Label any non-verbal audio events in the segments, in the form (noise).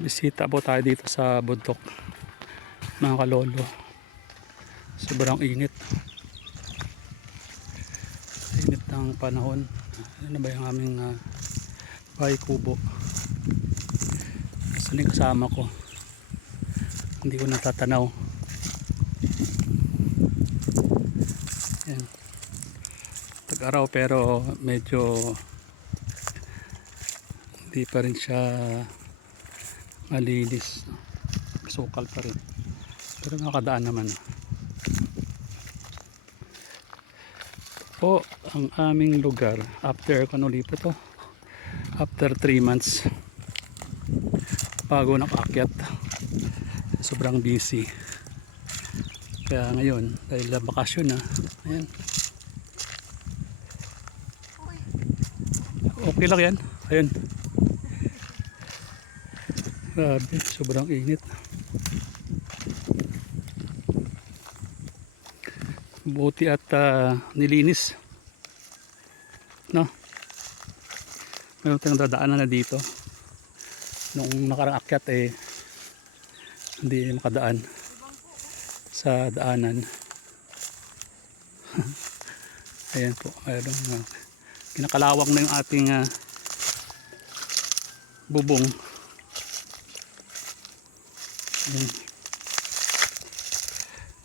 bisita po tayo dito sa bundok mga kalolo. Sobrang init. Init ng panahon. Ano ba yung aming uh, bahay kubo? Saan yung kasama ko? Hindi ko natatanaw. Yan tag-araw pero medyo hindi pa rin siya malinis. Sukal pa rin. Pero nakadaan naman. Po ang aming lugar after kanuli po to? After 3 months bago nakakyat sobrang busy. Kaya ngayon dahil bakasyon na ayan. Okay lang yan. Ayun grabe sobrang init. Buti at ah, nilinis. No? Meron tayong dadaanan na dito. Nung nakarang akyat eh hindi makadaan sa daanan. (laughs) Ayan po mayroong uh, kinakalawang na yung ating ah, bubong ayan.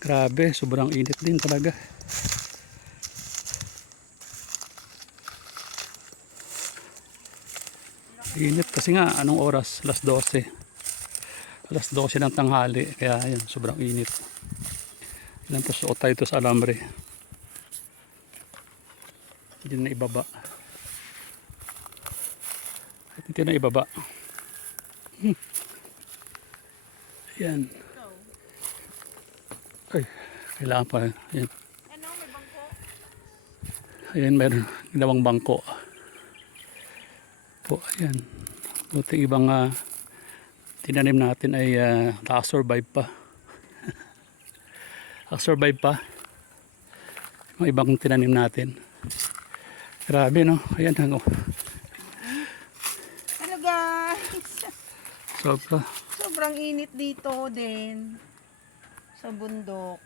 grabe sobrang init din talaga. Init kasi nga anong oras? Alas 12 alas 12 ng tanghali kaya ayun sobrang init. Ilan po suot tayo ito sa alambre. Hindi na ibaba. Hindi na ibaba. Hmm. Ayan ay kailangan pa. Ayan Ano, may bangko? ayan meron. Ginawang bangko. Po ayan. Buti ibang ah, tinanim natin ay uh, nakasurvive pa. (laughs) Nakasurvive pa. Yung ibang tinanim natin. Grabe no? Ayan ano? Hello guys! (laughs) sobra Sobrang init dito din. Sa bundok.